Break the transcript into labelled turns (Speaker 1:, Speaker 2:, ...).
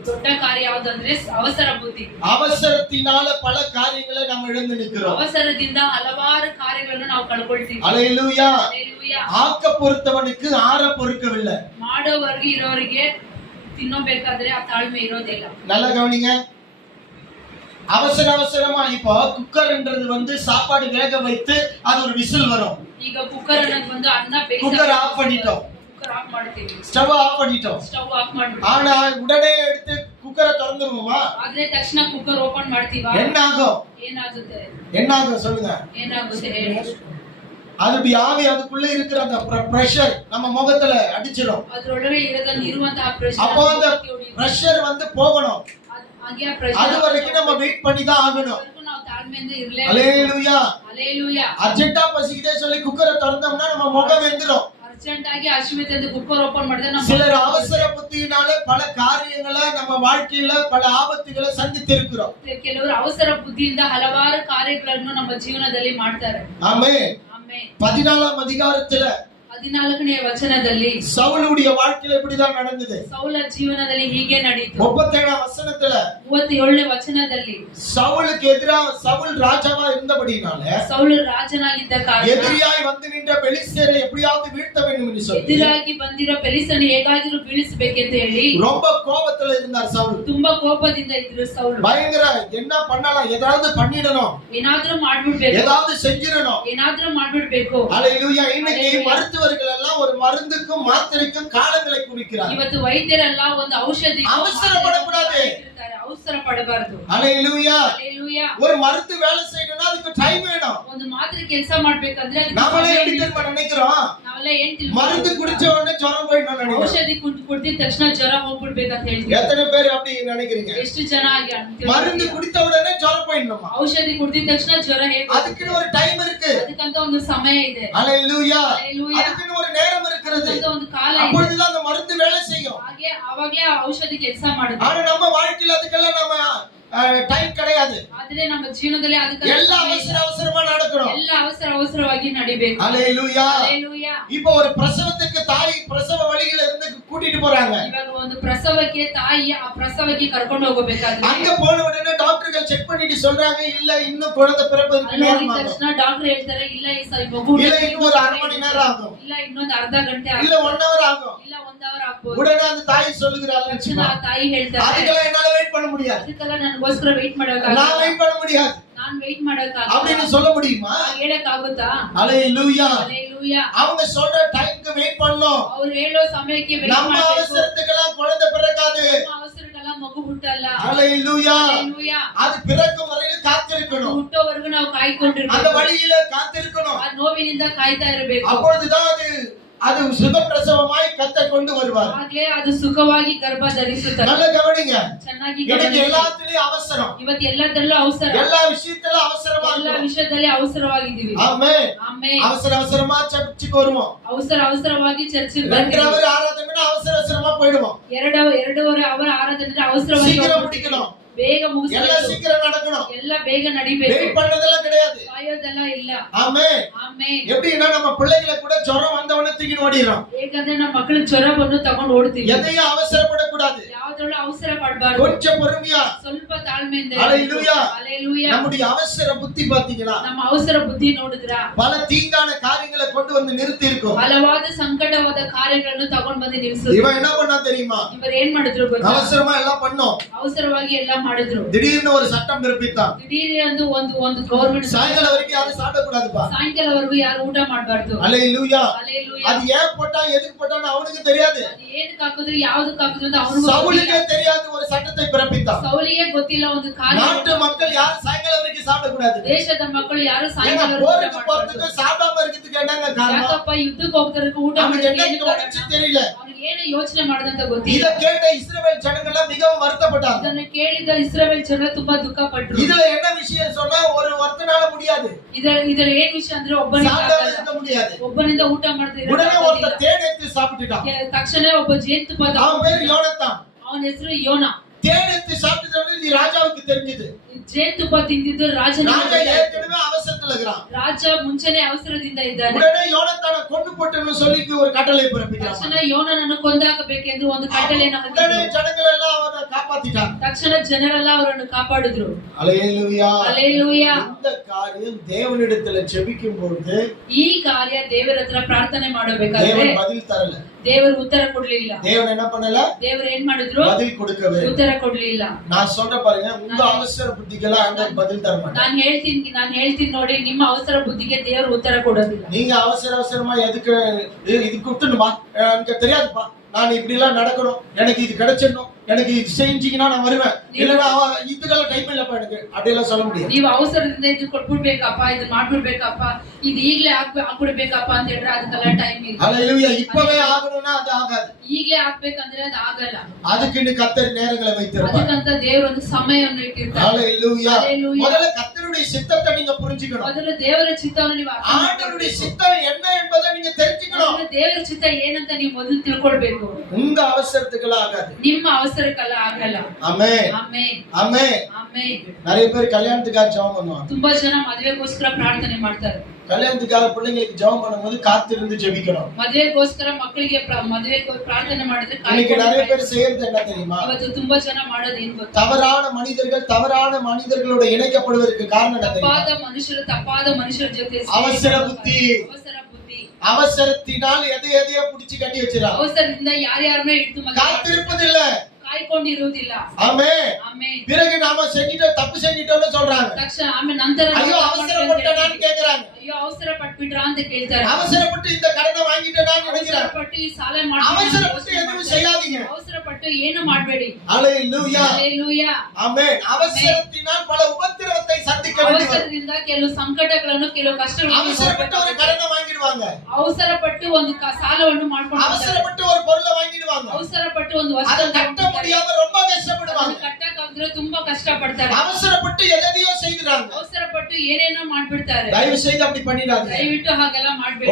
Speaker 1: ದೊಡ್ಡ ಕಾರ್ಯ ಯಾವ್ದಂದ್ರೆ ಅವಸರ ಬುದ್ಧಿ
Speaker 2: அவசரத்தினால பல காரியங்களை நம்ம இழந்து நிற்கிறோம்
Speaker 1: ಅವಸರದಿಂದ ಹಲವಾರು ಕಾರ್ಯಗಳನ್ನು ನಾವು ಕಳ್ಕೊಳ್ತೀವಿ
Speaker 2: அலையிலூயா
Speaker 1: Hallelujah.
Speaker 2: ஆக்க பொறுத்தவனுக்கு ஆற பொறுக்கவில்லை
Speaker 1: ಮಾಡೋವರ್ಗೆ ಇರೋರಿಗೆ ತಿನ್ನೋಬೇಕಾದ್ರೆ ಆ ತಾಳ್ಮೆ ಇರೋದಿಲ್ಲ
Speaker 2: நல்லா கவனிங்க அவசர அவசரமா இப்போ குக்கர்ன்றது வந்து சாப்பாடு வேக வைத்து அது ஒரு விசில் வரும்
Speaker 1: ಈಗ ಕುಕ್ಕರ್ ಅನ್ನೋದು ಬಂದು ಅನ್ನ
Speaker 2: ಕುಕ್ಕರ್ ಆಫ್ பண்ணிட்டோம். ஸ்டவ் ஆஃப் பண்ணிட்டோம்
Speaker 1: ஸ்டவ் ஆஃப் ಮಾಡ್ಬಿಟ್ಟು.
Speaker 2: ஆனா உடனே எடுத்து குக்கரை திறந்துருவோமா
Speaker 1: அதே ತಕ್ಷಣ குக்கர் ಓಪನ್ ಮಾಡ್ತೀವಾ?
Speaker 2: என்ன ஆகும்
Speaker 1: ಏನಾಗುತ್ತೆ
Speaker 2: என்ன ஆகும் சொல்லுங்க
Speaker 1: ಏನಾಗುತ್ತೆ
Speaker 2: அதனுடைய ஆவி அதுக்குள்ள இருக்கிற அந்த பிரஷர் நம்ம முகத்துல அடிச்சிடும் அப்போ அந்த பிரஷர் வந்து போகணும் அது வரைக்கும் நம்ம வெயிட் பண்ணி தான் ஆகணும் அலேலுயா அர்ஜென்ட்டா பசிக்குதே சொல்லி குக்கரை திறந்தோம்னா நம்ம முகம் வெந்துடும்
Speaker 1: ಅರ್ಜೆಂಟ್ ಆಗಿ ಅಶ್ವಿತ್ ಅಂತ ಕುಕ್ಕರ್ ಓಪನ್ ಮಾಡಿದ್ರೆ ನಮ್ಮ
Speaker 2: சிலர் அவசர புத்தியினால பல காரியங்களை நம்ம வாழ்க்கையில பல ஆபத்துகளை சந்தித்து இருக்கிறோம்
Speaker 1: ಕೆಲವರು ಅವಸರ ಬುದ್ಧಿಯಿಂದ ಹಲವಾರು ಕಾರ್ಯಗಳನ್ನು ನಮ್ಮ ಜೀವನದಲ್ಲಿ ಮಾಡ್ತಾರೆ
Speaker 2: ஆமே
Speaker 1: ಆಮೇಲೆ
Speaker 2: பதினாலாம் அதிகாரத்துல
Speaker 1: ಹದಿನಾಲ್ಕನೆಯ ವಚನದಲ್ಲಿ
Speaker 2: சவுளுடைய வாழ்க்கையில இப்படிதான் நடந்தது
Speaker 1: ಸೌಲ ಜೀವನದಲ್ಲಿ ಹೀಗೆ ನಡೀತು
Speaker 2: முப்பத்தேழாம் வசனத்துல
Speaker 1: ಮೂವತ್ತೇಳನೇ ವಚನದಲ್ಲಿ
Speaker 2: சவுலுக்கு எதிரா சவுல் ராஜாவா இருந்தபடினால
Speaker 1: ಸೌಲು ರಾಜನಾಗಿದ್ದ ಕಾರಣ
Speaker 2: எதிரியாய் வந்து நின்ற பெலிஸ்தரை எப்படியாவது வீழ்த்த வேண்டும் என்று சொல்லி
Speaker 1: ಎದುರಾಗಿ ಬಂದಿರೋ ಪೆಲಿಸನ್ನು ಹೇಗಾದ್ರೂ ಬೀಳಿಸಬೇಕೆಂತ ಹೇಳಿ
Speaker 2: ரொம்ப கோபத்துல இருந்தார் சவுல்
Speaker 1: ತುಂಬಾ ಕೋಪದಿಂದ ಇದ್ರು ಸೌಲು
Speaker 2: பயங்கர என்ன பண்ணலாம் ஏதாவது பண்ணிடணும்
Speaker 1: ಏನಾದ್ರೂ ಮಾಡ್ಬಿಡ್ಬೇಕು
Speaker 2: ஏதாவது செஞ்சிடணும்
Speaker 1: ಏನಾದ್ರೂ ಮಾಡ್ಬಿಡ್ಬೇಕು
Speaker 2: அல்லேலூயா இன்னைக்கு
Speaker 1: அல்லேலூயா.
Speaker 2: டாக்டர்கள் எல்லாம் ஒரு மருந்துக்கும் மாத்திரைக்கும் காலங்களை குறிக்கிறார்
Speaker 1: ಇವತ್ತು ವೈದ್ಯರೆಲ್ಲ ಒಂದು ಔಷಧಿ
Speaker 2: ಅವಸರ
Speaker 1: ಪಡಬಾರದು ಅವಸರ ಪಡಬಾರದು ಅಲೆಲುಯ್ಯ
Speaker 2: ஒரு மருந்து வேலை செய்யணும்னா அதுக்கு டைம் வேணும்
Speaker 1: ಒಂದು ಮಾತ್ರೆ ಕೆಲಸ ಮಾಡ್ಬೇಕಂದ್ರೆ ಅದಕ್ಕೆ
Speaker 2: நாமளே
Speaker 1: ಸಮಯ
Speaker 2: எப்படி
Speaker 1: ಇದೆ.
Speaker 2: தெரியுமா நினைக்கிறோம்
Speaker 1: ನಾವೆಲ್ಲ ಏನ್
Speaker 2: மருந்து
Speaker 1: ತಿಳ್ಕೊಂಡ್ವಿ?
Speaker 2: குடிச்ச உடனே ஜுரம் போயிடணும் நினைக்கிறோம்
Speaker 1: ಔಷಧಿ ಕುಂತು ಕುಡ್ದಿದ ತಕ್ಷಣ ಜ್ವರ ಹೋಗ್ಬಿಡ್ಬೇಕಂತ ಹೇಳ್ತೀವಿ
Speaker 2: எத்தனை பேர் அப்படி நினைக்கிறீங்க
Speaker 1: ಎಷ್ಟು ಜನ ಆಗಿ
Speaker 2: மருந்து
Speaker 1: ಅಂತೀವಿ?
Speaker 2: குடித்த உடனே ஜுரம் போயிடணுமா
Speaker 1: ಔಷಧಿ ಕುಡ್ದಿದ ತಕ್ಷಣ ಜ್ವರ ಹೇಗೆ
Speaker 2: அதுக்குன்னு ஒரு டைம் இருக்கு
Speaker 1: ಅದಕ್ಕಂತ ಒಂದು ಸಮಯ ಇದೆ
Speaker 2: அல்லேலூயா
Speaker 1: Hallelujah.
Speaker 2: அதுக்குன்னு ஒரு நேரம் இருக்கிறது
Speaker 1: ಅದಕ್ಕಂತ ಒಂದು ಕಾಲ ಇದೆ
Speaker 2: அப்பொழுதுதான் அந்த மருந்து வேலை செய்யும்
Speaker 1: ಹಾಗೆ ಅವಾಗ್ಲೇ ಆ ಔಷಧಿ ಕೆಲಸ ಮಾಡುತ್ತೆ
Speaker 2: ஆனா நம்ம வாழ்க்கையில அதுக்கெல்லாம் நம்ம டைம் கிடையாது
Speaker 1: ಆದ್ರೆ ನಮ್ಮ ಜೀವನದಲ್ಲಿ ಅದಕ್ಕೆ
Speaker 2: எல்லாம் அவசர அவசரமா நடக்கணும்
Speaker 1: ಎಲ್ಲ ಅವಸರ ಅವಸರವಾಗಿ ನಡಿಬೇಕು
Speaker 2: அல்லேலூயா
Speaker 1: Hallelujah.
Speaker 2: இப்போ ஒரு பிரசவத்துக்கு தாய் பிரசவ வழியில இருந்து கூட்டிட்டு போறாங்க
Speaker 1: ಇವಾಗ ಒಂದು ಪ್ರಸವಕ್ಕೆ ತಾಯಿ ಆ ಪ್ರಸವಕ್ಕೆ ಕರ್ಕೊಂಡು ಹೋಗಬೇಕಾದ್ರೆ
Speaker 2: அங்க போன உடனே டாக்டர்கள் செக் பண்ணிட்டு சொல்றாங்க இல்ல இன்னும் குழந்தை பிறப்பதற்கு
Speaker 1: ಅಲ್ಲಿ
Speaker 2: நேரம்
Speaker 1: ಹೋಗಿದ
Speaker 2: ஆகும்
Speaker 1: ತಕ್ಷಣ ಡಾಕ್ಟರ್ ಹೇಳ್ತಾರೆ ಇಲ್ಲ ಈ ಸ- ಈ ಮಗು
Speaker 2: இல்ல இன்னும் ஒரு அரை மணி நேரம் ஆகும்
Speaker 1: ಇಲ್ಲ ಇನ್ನೊಂದು ಅರ್ಧ ಗಂಟೆ
Speaker 2: இல்ல
Speaker 1: ಆಗ್ಬೋದು.
Speaker 2: ஒன் ஹவர் ஆகும்
Speaker 1: ಇಲ್ಲ ಒಂದ್ ಅವರ್ ಆಗ್ಬೋದು
Speaker 2: உடனே அந்த தாய் சொல்லுகிறாள்
Speaker 1: ತಕ್ಷಣ
Speaker 2: நிச்சயமா
Speaker 1: ಆ ತಾಯಿ ಹೇಳ್ತಾರೆ
Speaker 2: அதுக்கெல்லாம் என்னால வெயிட் பண்ண முடியாது
Speaker 1: ಅದಕ್ಕೆಲ್ಲ ನನಗೋಸ್ಕರ ವೆಯ್ಟ್
Speaker 2: நான்
Speaker 1: ಮಾಡಕ್ಕಾಗಲ್ಲ
Speaker 2: வெயிட் பண்ண முடியாது
Speaker 1: ನಾನ್ ವೆಯ್ಟ್
Speaker 2: அப்படின்னு
Speaker 1: ಮಾಡಕ್ಕಾಗಲ್ಲ
Speaker 2: சொல்ல முடியுமா
Speaker 1: ಹೇಳಕ್ ಆಗುತ್ತಾ
Speaker 2: அலையிலூயா
Speaker 1: Hallelujah.
Speaker 2: அவங்க சொல்ற டைம்க்கு வெயிட் பண்ணணும்
Speaker 1: ಅವ್ರು ಹೇಳೋ ಸಮಯಕ್ಕೆ ವೆಯ್ಟ್
Speaker 2: நம்ம
Speaker 1: ಮಾಡ್ಬೇಕು
Speaker 2: அவசரத்துக்கெல்லாம் குழந்தை பிறக்காது
Speaker 1: ನಮ್ಮ ಅವಸರಕ್ಕೆಲ್ಲ ಮಗು ಹುಟ್ಟಲ್ಲ
Speaker 2: அலையிலூயா
Speaker 1: Hallelujah.
Speaker 2: அது பிறக்கும் வரையில்
Speaker 1: ಅದು
Speaker 2: காத்திருக்கணும்
Speaker 1: ಹುಟ್ಟೋವರೆಗೂ ನಾವು
Speaker 2: அந்த
Speaker 1: ಕಾಯ್ಕೊಂಡಿರ್ಬೇಕು
Speaker 2: வழியில காத்திருக்கணும்
Speaker 1: ಆ ನೋವಿನಿಂದ ಕಾಯ್ತಾ ಇರಬೇಕು
Speaker 2: அப்பொழுதுதான் அது அது சுகப்பிரசவமாய் கத்த கொண்டு வருவார்
Speaker 1: ಆಗ್ಲೇ ಅದು ಸುಖವಾಗಿ ಗರ್ಭ ಧರಿಸುತ್ತದೆ
Speaker 2: நல்ல கவனிங்க
Speaker 1: ಚೆನ್ನಾಗಿ
Speaker 2: எனக்கு
Speaker 1: ಗಮನಿಸಿ.
Speaker 2: எல்லாத்துலயும் அவசரம்
Speaker 1: ಇವತ್ತು ಎಲ್ಲದರಲ್ಲೂ ಅವಸರ
Speaker 2: எல்லா விஷயத்திலும் அவசரமா
Speaker 1: ಎಲ್ಲ
Speaker 2: இருக்கும்
Speaker 1: ವಿಷಯದಲ್ಲಿ ಅವಸರವಾಗಿದ್ದೀವಿ
Speaker 2: ஆமே
Speaker 1: ಆಮೇಲೆ
Speaker 2: அவசர அவசரமா சர்ச்சுக்கு வருவோம்
Speaker 1: ಅವಸರ ಅವಸರವಾಗಿ ಚರ್ಚಿಗೆ
Speaker 2: ரெண்டு
Speaker 1: ಬರ್ತೀವಿ
Speaker 2: அவர் ஆராதனை அவசர அவசரமா போயிடுவோம்
Speaker 1: ಎರಡು ಎರಡೂವರೆ ಅವರ ಆರಾಧನೆ ಅವಸರವಾಗಿ
Speaker 2: சீக்கிரம்
Speaker 1: ಹೋಗ್ಬಿಡ್ತೀವಿ. வேகம்
Speaker 2: எல்லாம் சீக்கிரம் நடக்கணும்.
Speaker 1: எல்லாம் வேகம் நடைபெறும்.
Speaker 2: வெயிட் பண்ணதெல்லாம் கிடையாது.
Speaker 1: காயதெல்லாம் இல்ல.
Speaker 2: ஆமே.
Speaker 1: ஆமே
Speaker 2: எப்படின்னா நம்ம பிள்ளைகளை கூட ஜொரம் வந்தவன தூக்கி ஓடிறோம்
Speaker 1: ஏகதே நம்ம மக்களுக்கு ஜொரம் வந்து தகவல் ஓடுது.
Speaker 2: எதையும் அவசரப்படக்கூடாது.
Speaker 1: ಅವಸರ ಪಡಬಾರ್ದು
Speaker 2: கொஞ்சம் பொறுமையா
Speaker 1: ಸ್ವಲ್ಪ ತಾಳ್ಮೆಯಿಂದ
Speaker 2: Hallelujah.
Speaker 1: ಅಲೆಲೂಯ
Speaker 2: நம்முடைய அவசர புத்தி பாத்தீங்கன்னா
Speaker 1: ನಮ್ಮ ಅವಸರ ಬುದ್ಧಿ ನೋಡಿದ್ರ
Speaker 2: பல தீங்கான காரியங்களை கொண்டு வந்து நிறுத்தி இருக்கும்
Speaker 1: ಹಲವಾದ ಸಂಕಟವಾದ ಕಾರ್ಯಗಳನ್ನು ತಗೊಂಡ್ ಬಂದು ನಿಲ್ಸಿದ್ರು
Speaker 2: இவன் என்ன பண்ணா தெரியுமா
Speaker 1: ಇವರು ಏನ್ ಮಾಡಿದ್ರು ಗೊತ್ತಾ
Speaker 2: அவசரமா எல்லாம் பண்ணோம்
Speaker 1: ಅವಸರವಾಗಿ ಎಲ್ಲ ಮಾಡಿದ್ರು
Speaker 2: திடீர்னு ஒரு சட்டம் பிறப்பித்தான்
Speaker 1: ದಿಢೀರ್ ಒಂದು ಒಂದು ಒಂದು ಗೌರ್ಮೆಂಟ್
Speaker 2: சாயங்காலம் வரைக்கும் யாரும் சாப்பிடக்கூடாதுப்பா
Speaker 1: ಸಾಯಂಕಾಲವರೆಗೂ ಯಾರು ಊಟ ಮಾಡಬಾರ್ದು
Speaker 2: அலை லூயா
Speaker 1: ಅಲೆಲೂಯ
Speaker 2: அது ஏன் போட்டா எதுக்கு போட்டான்னு அவனுக்கு தெரியாது
Speaker 1: ಅದು ಏನಕ್ಕೆ ಹಾಕಿದ್ರು ಯಾವ್ದಕ್ ಹಾಕಿದ್ರು ಅಂತ ಅವನಿಗೂ
Speaker 2: சவுலுக்கே தெரியாது ஒரு சட்டத்தை பிறப்பித்தான்
Speaker 1: ಸೌಲಿಗೆ ಗೊತ್ತಿಲ್ಲ ಒಂದು ಕಾರ್ಯ
Speaker 2: நாட்டு மக்கள் யாரும் சாயங்காலம் வரைக்கும் சாப்பிடக்கூடாது
Speaker 1: ದೇಶದ ಮಕ್ಕಳು ಯಾರು
Speaker 2: ஏன்னா
Speaker 1: ಸಾಯಂಕಾಲ
Speaker 2: போருக்கு போறதுக்கு சாப்பிடாம இருக்கிறதுக்கு என்னங்க காரணம்
Speaker 1: ಯಾಕಪ್ಪ ಯುದ್ಧಕ್ಕೆ ಹೋಗ್ತಾರಕ್ಕೆ ಊಟ
Speaker 2: அவனுக்கு
Speaker 1: ಮಾಡೋದಕ್ಕೆ
Speaker 2: என்ன
Speaker 1: ಏನು ಕಾರಣ?
Speaker 2: தோணுச்சு தெரியல
Speaker 1: ಅವ್ನಿಗೆ ಏನು ಯೋಚನೆ ಮಾಡದಂತ ಗೊತ್ತಿಲ್ಲ
Speaker 2: இத கேட்ட இஸ்ரவேல் ஜனங்கள்லாம் மிகவும் வருத்தப்பட்டாங்க
Speaker 1: ಇದನ್ನು ಕೇಳಿದ ಇಸ್ರೇಲ್ ಜನ ತುಂಬಾ ದುಃಖ ಪಟ್ರು
Speaker 2: இதுல என்ன விஷயம் சொன்னா ஒரு ஒருத்தனால முடியாது
Speaker 1: ಇದರ ಇದರ ಏನ್ ವಿಷಯ ಅಂದ್ರೆ ಒಬ್ಬನಿಂದ
Speaker 2: சாப்பிடாம
Speaker 1: ಆಗಲ್ಲ.
Speaker 2: இருக்க முடியாது
Speaker 1: ಒಬ್ಬನಿಂದ ಊಟ ಮಾಡ್ತಾ
Speaker 2: உடனே
Speaker 1: ಇರೋದು
Speaker 2: ஒருத்தர் தேன் எடுத்து சாப்பிட்டுட்டான்
Speaker 1: ತಕ್ಷಣ ಒಬ್ಬ ಜೇನುತುಪ್ಪದ
Speaker 2: அவன் பேரு யோனத்தான்
Speaker 1: ಅವನ ಹೆಸರು ಯೋನ
Speaker 2: தேனெடுத்து சாப்பிட்டது இது ராஜாவுக்கு தெரிஞ்சது
Speaker 1: ಜೇನುತುಪ್ಪ ತಿಂದಿದ್ದು ರಾಜನ
Speaker 2: ராஜா ஏற்கனவே அவசரத்துல இருக்கிறான்
Speaker 1: ರಾಜ ಮುಂಚೆನೆ ಅವಸರದಿಂದ ಇದ್ದಾನೆ
Speaker 2: உடனே யோனத்தான கொண்டு போட்டுன்னு சொல்லி ஒரு கட்டளை பிறப்பிக்கிறான்
Speaker 1: ತಕ್ಷಣ ಯೋನನನ್ನು ಕೊಂದಾಕಬೇಕೆಂದು ಒಂದು ಕಟ್ಟಳೆಯನ್ನು
Speaker 2: உடனே
Speaker 1: ಹಾಕಿದ್ರು
Speaker 2: ஜனங்கள் எல்லாம் அவனை காப்பாத்திட்டாங்க
Speaker 1: ತಕ್ಷಣ ಜನರೆಲ್ಲ ಅವರನ್ನು ಕಾಪಾಡಿದ್ರು
Speaker 2: அலையலுயா
Speaker 1: ಅಲೆಲೂಯ
Speaker 2: இந்த காரியம் தேவனிடத்துல ஜெபிக்கும் பொழுது
Speaker 1: ಈ ಕಾರ್ಯ ದೇವರ ಹತ್ರ ಪ್ರಾರ್ಥನೆ ಮಾಡಬೇಕಾದ್ರೆ
Speaker 2: தேவன் பதில் தரல
Speaker 1: ದೇವರು ಉತ್ತರ ಕೊಡ್ಲಿಲ್ಲ
Speaker 2: தேவன் என்ன பண்ணல
Speaker 1: ದೇವರು ಏನ್ ಮಾಡಿದ್ರು
Speaker 2: பதில் கொடுக்கவே
Speaker 1: ಉತ್ತರ ಕೊಡ್ಲಿಲ್ಲ
Speaker 2: நான் சொல்ற பாருங்க உங்க அவசர ಬುದ್ಧಿಗೆಲ್ಲ ಹಂಗಾಗಿ ಬದಲು
Speaker 1: ತರ ಹೇಳ್ತೀನಿ ನಾನು ಹೇಳ್ತೀನಿ ನೋಡಿ ನಿಮ್ಮ ಅವಸರ ಬುದ್ಧಿಗೆ ದೇವರು ಉತ್ತರ ಕೊಡೋದಿಲ್ಲ
Speaker 2: ನೀಂಗ ಅವಸರ ಅವಸರ ಮಾ ಎದಕ್ಕೆ ಇದು ಕೊಟ್ಟು ಬಾ ನನಗೆ ಬಾ நான் இப்படி எல்லாம் நடக்கணும் எனக்கு இது கிடைச்சிடணும் எனக்கு இது செஞ்சீங்கன்னா நான் வருவேன் இல்லைன்னா அவ- இதுக்கெல்லாம் டைம் இல்லப்பா எனக்கு அப்படியெல்லாம் சொல்ல முடியாது
Speaker 1: ನೀವು ಅವಸರದಿಂದ ಇದು ಕೊಟ್ಬಿಡ್ಬೇಕಪ್ಪ ಇದು ಮಾಡ್ಬಿಡ್ಬೇಕಪ್ಪ ಇದು ಈಗ್ಲೇ ಹಾಕ್ಬೇ ಹಾಕ್ಬಿಡ್ಬೇಕಪ್ಪ ಅಂತ ಹೇಳಿದ್ರೆ ಅದಕ್ಕೆಲ್ಲ ಟೈಮ್ ಇಲ್ಲ
Speaker 2: அலையிலுயா இப்பவே ஆகணும்னா அது ஆகாது
Speaker 1: ಈಗ್ಲೇ ಹಾಕ್ಬೇಕಂದ್ರೆ ಅದು ಆಗಲ್ಲ
Speaker 2: அதுக்குன்னு கத்தர் நேரங்களை வைத்திருப்பார்
Speaker 1: ಅದಕ್ಕಂತ ದೇವರು ಒಂದು ಸಮಯವನ್ನು ಇಟ್ಟಿರ್ತಾರೆ
Speaker 2: ஹalleluya
Speaker 1: Hallelujah.
Speaker 2: முதல்ல கத்தருடைய சித்தத்தை நீங்க புரிஞ்சுக்கணும்
Speaker 1: ಮೊದಲು ದೇವರ ಚಿತ್ತವನ್ನು ನೀವು ಅರ್ಥ
Speaker 2: ஆண்டவருடைய
Speaker 1: ಮಾಡ್ಕೊಳ್ಬೇಕು.
Speaker 2: சித்தம் என்ன என்பதை நீங்க தெரிஞ்சுக்கணும்
Speaker 1: ಮೊದಲು ದೇವರ ಚಿತ್ತ ಏನಂತ ನೀವು ಮೊದಲು ತಿಳ್ಕೊಳ್ಬೇಕು
Speaker 2: உங்க அவசரத்துக்கெல்லாம் ஆகாது
Speaker 1: ನಿಮ್ಮ ಅವಸರಕ್ಕೆಲ್ಲ ಆಗಲ್ಲ
Speaker 2: ஆமே
Speaker 1: ಆಮೇ
Speaker 2: ஆமே
Speaker 1: ಆಮೇ
Speaker 2: நிறைய பேர் கல்யாணத்துக்காக ஜெபம் பண்ணுவாங்க
Speaker 1: ತುಂಬಾ ಜನ ಮದುವೆಗೋಸ್ಕರ ಪ್ರಾರ್ಥನೆ ಮಾಡ್ತಾರೆ
Speaker 2: கல்யாணத்துக்காக பிள்ளைங்களுக்கு ஜெபம் பண்ணும்போது காத்திருந்து ஜெபிக்கணும்
Speaker 1: ಮದುವೆಗೋಸ್ಕರ ಮಕ್ಕಳಿಗೆ ಪ್ರ- ಮದುವೆ ಪ್ರಾರ್ಥನೆ ಮಾಡಿದ್ರೆ
Speaker 2: இன்னைக்கு நிறைய
Speaker 1: ಕಾಯ್ಕೊಂಡು
Speaker 2: பேர் செய்யறது என்ன தெரியுமா
Speaker 1: ಇವತ್ತು ತುಂಬಾ ಜನ ಮಾಡೋದು ಏನ್ ಗೊತ್ತಾ
Speaker 2: தவறான மனிதர்கள் தவறான மனிதர்களோட இணைக்கப்படுவதற்கு காரணம் என்ன தெரியுமா
Speaker 1: ತಪ್ಪಾದ ಮನುಷ್ಯರು ತಪ್ಪಾದ ಮನುಷ್ಯರ ಜೊತೆ ಸೇರಿ
Speaker 2: ಅವಸರ ಬುದ್ಧಿ.
Speaker 1: ಅವಸರ ಬುದ್ಧಿ
Speaker 2: அவசரத்தினால் எதை எதையோ புடிச்சு கட்டி வச்சிடறாங்க
Speaker 1: ಅವಸರದಿಂದ ಯಾರ್ಯಾರನ್ನೋ ಇಟ್ಟು ಮದುವೆ
Speaker 2: காத்திருப்பதில்ல
Speaker 1: ಕಾಯ್ಕೊಂಡಿರುವುದಿಲ್ಲ
Speaker 2: ஆமே
Speaker 1: ಆಮೇಲೆ
Speaker 2: பிறகு நாம செஞ்சிட்டோம் தப்பு செஞ்சிட்டோம்னு சொல்றாங்க
Speaker 1: ತಕ್ಷಣ ಆಮೇಲೆ ನಂತರ
Speaker 2: ஐயோ அவசரப்பட்டனான்னு கேக்குறாங்க
Speaker 1: ಅಯ್ಯೋ ಅವಸರ ಪಟ್ಬಿಟ್ರಾ ಅಂತ ಕೇಳ್ತಾರೆ
Speaker 2: அவசரப்பட்டு இந்த கடனை வாங்கிட்டேனான்னு
Speaker 1: ಅವಸರ
Speaker 2: நினைக்கிறாங்க
Speaker 1: ಪಟ್ಟು ಈ ಸಾಲ
Speaker 2: அவசரப்பட்டு எதுவும் செய்யாதீங்க
Speaker 1: ಅವಸರ ಪಟ್ಟು ಏನು ಮಾಡ್ಬೇಡಿ
Speaker 2: அல்லேலூயா
Speaker 1: Hallelujah.
Speaker 2: ஆமென் அவசரத்தினால் பல உபத்திரவத்தை சந்திக்க வேண்டி வரும்
Speaker 1: ಅವಸರದಿಂದ ಕೆಲವು ಸಂಕಟಗಳನ್ನು ಕೆಲವು ಕಷ್ಟಗಳನ್ನು
Speaker 2: அவசரப்பட்டு ஒரு கடனை வாங்கிடுவாங்க
Speaker 1: ಅವಸರ ಪಟ್ಟು ಒಂದು ಕ- ಸಾಲವನ್ನು ಮಾಡ್ಕೊಂಡು
Speaker 2: அவசரப்பட்டு ஒரு பொருளை வாங்கிடுவாங்க
Speaker 1: ಅವಸರ ಪಟ್ಟು ಒಂದು
Speaker 2: அதை
Speaker 1: ವಸ್ತು
Speaker 2: கட்ட முடியாம ரொம்ப கஷ்டப்படுவாங்க
Speaker 1: ಕಟ್ಟಕ್ಕಾದ್ರೆ ತುಂಬಾ ಕಷ್ಟ ಪಡ್ತಾರೆ
Speaker 2: அவசரப்பட்டு எதையோ செய்துறாங்க
Speaker 1: ಅವಸರ ಪಟ್ಟು ಏನೇನೋ ಮಾಡ್ಬಿಡ್ತಾರೆ
Speaker 2: தயவு செய்து அப்படி பண்ணிடாதீங்க
Speaker 1: ದಯವಿಟ್ಟು ಹಾಗೆಲ್ಲ ಮಾಡ್ಬೇಡಿ